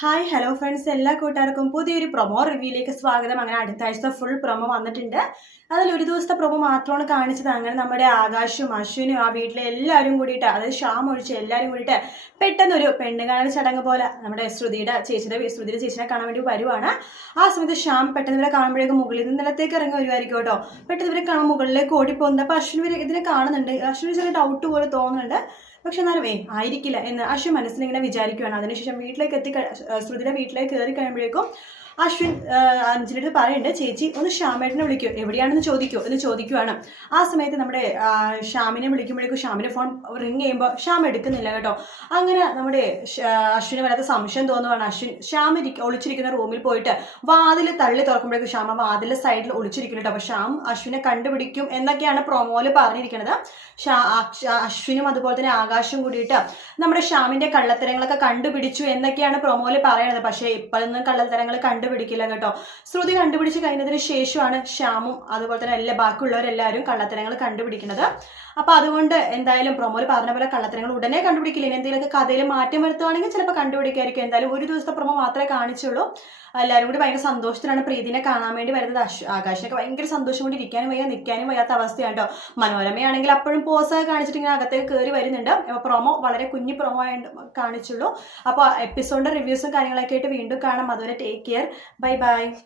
Hi hello friends എല്ലാ കൂട്ടുകാർക്കും പുതിയൊരു പ്രൊമോ റിവ്യൂയിലേക്ക് സ്വാഗതം. അങ്ങനെ അടുത്ത ആഴ്ച ഫുൾ പ്രൊമോ വന്നിട്ടുണ്ട്. അതിൽ ഒരു ദിവസത്തെ പ്രൊമോ മാത്രമാണ് കാണിച്ചത്. അങ്ങനെ നമ്മുടെ ആകാശും അശ്വിനും ആ വീട്ടിലെ എല്ലാവരും കൂടിയിട്ട് അതായത് ഷ്യാം ഒഴിച്ച് എല്ലാവരും കൂടിയിട്ട് പെട്ടെന്നൊരു പെണ്ണുകാണൽ പെണ്ണ് കാണൽ ചടങ്ങ് പോലെ നമ്മുടെ ശ്രുതിയുടെ ചേച്ചിയുടെ ശ്രുതിയുടെ ചേച്ചിനെ കാണാൻ വേണ്ടി വരുവാണ്. ആ സമയത്ത് ഷ്യാം പെട്ടെന്ന് ഇവരെ കാണുമ്പോഴേക്കും മുകളിൽ നിന്ന് നിലത്തേക്ക് ഇറങ്ങി വരുമായിരിക്കും കേട്ടോ. പെട്ടെന്ന് ഇവരെ കാണാൻ മുകളിലേക്ക് ഓടിപ്പോകുന്നത് അപ്പോൾ അശ്വിൻ ഇതിനെ കാണുന്നുണ്ട്. അശ്വിന് ചെറിയ ഡൗട്ട് പോലെ തോന്നുന്നുണ്ട്. പക്ഷെ എന്നാലും ഏ ആയിരിക്കില്ല എന്ന് അശ്വ മനസ്സിൽ ഇങ്ങനെ വിചാരിക്കുകയാണ് അതിനുശേഷം വീട്ടിലേക്ക് എത്തി ശ്രുതിയുടെ വീട്ടിലേക്ക് കയറി കഴിയുമ്പോഴേക്കും അശ്വിൻ അഞ്ജലിയുടെ പറയുന്നുണ്ട് ചേച്ചി ഒന്ന് ശ്യാമേട്ടനെ വിളിക്കൂ. എവിടെയാണെന്ന് ചോദിക്കൂ. എന്ന് ചോദിക്കുവാണ്. ആ സമയത്ത് നമ്മുടെ ശ്യാമിനെ വിളിക്കുമ്പോഴേക്കും ശ്യാമിന്റെ ഫോൺ റിങ് ചെയ്യുമ്പോൾ ശ്യാം എടുക്കുന്നില്ല കേട്ടോ. അങ്ങനെ നമ്മുടെ അശ്വിന് വരാത്ത സംശയം തോന്നുവാണ്. അശ്വിൻ ശ്യാം ഒളിച്ചിരിക്കുന്ന റൂമിൽ പോയിട്ട് വാതിൽ തള്ളി തുറക്കുമ്പോഴേക്കും ശ്യാം ആ വാതിലെ സൈഡിൽ ഒളിച്ചിരിക്കുന്നുണ്ട്. അപ്പോൾ ശ്യാം അശ്വിനെ കണ്ടുപിടിക്കും എന്നൊക്കെയാണ് പ്രൊമോയിൽ പറഞ്ഞിരിക്കുന്നത് അശ്വിനും അതുപോലെ തന്നെ ആകാശം കൂടിയിട്ട് നമ്മുടെ ഷ്യാമിന്റെ കള്ളത്തരങ്ങളൊക്കെ കണ്ടുപിടിച്ചു എന്നൊക്കെയാണ് പ്രൊമോയിൽ പറയുന്നത് പക്ഷേ ഇപ്പോഴൊന്നും കള്ളത്തരങ്ങൾ കണ്ടുപിടിക്കില്ല കേട്ടോ. ശ്രുതി കണ്ടുപിടിച്ച് കഴിഞ്ഞതിന് ശേഷമാണ് ശ്യാമും അതുപോലെ തന്നെ എല്ലാ ബാക്കിയുള്ളവരെല്ലാവരും കള്ളത്തരങ്ങൾ കണ്ടുപിടിക്കുന്നത്. അപ്പൊ അതുകൊണ്ട് എന്തായാലും പ്രൊമോയിൽ പറഞ്ഞ പോലെ കള്ളത്തരങ്ങൾ ഉടനെ കണ്ടുപിടിക്കില്ല. ഇനി എന്തെങ്കിലുമൊക്കെ കഥയിൽ മാറ്റം വരുത്തുവാണെങ്കിൽ ചിലപ്പോൾ കണ്ടുപിടിക്കായിരിക്കും. എന്തായാലും ഒരു ദിവസത്തെ പ്രൊമോ മാത്രമേ കാണിച്ചുള്ളൂ. എല്ലാവരും കൂടി ഭയങ്കര സന്തോഷത്തിലാണ് പ്രീതിനെ കാണാൻ വേണ്ടി വരുന്നത്. അശ് ആകാശിനൊക്കെ ഭയങ്കര സന്തോഷം കൊണ്ട് ഇരിക്കാനും വയ്യ നിൽക്കാനും വയ്യാത്ത അവസ്ഥയാണ് കേട്ടോ മനോരമയാണെങ്കിൽ അപ്പോഴും പോസൊക്കെ കാണിച്ചിട്ട് ഇങ്ങനെ അകത്തേക്ക് കയറി വരുന്നുണ്ട്. പ്രൊമോ വളരെ കുഞ്ഞു പ്രൊമോ കാണിച്ചുള്ളൂ. അപ്പോൾ എപ്പിസോഡിന്റെ റിവ്യൂസും കാര്യങ്ങളൊക്കെ ആയിട്ട് വീണ്ടും കാണാം. അതുവരെ ടേക്ക് കെയർ ബൈ ബൈ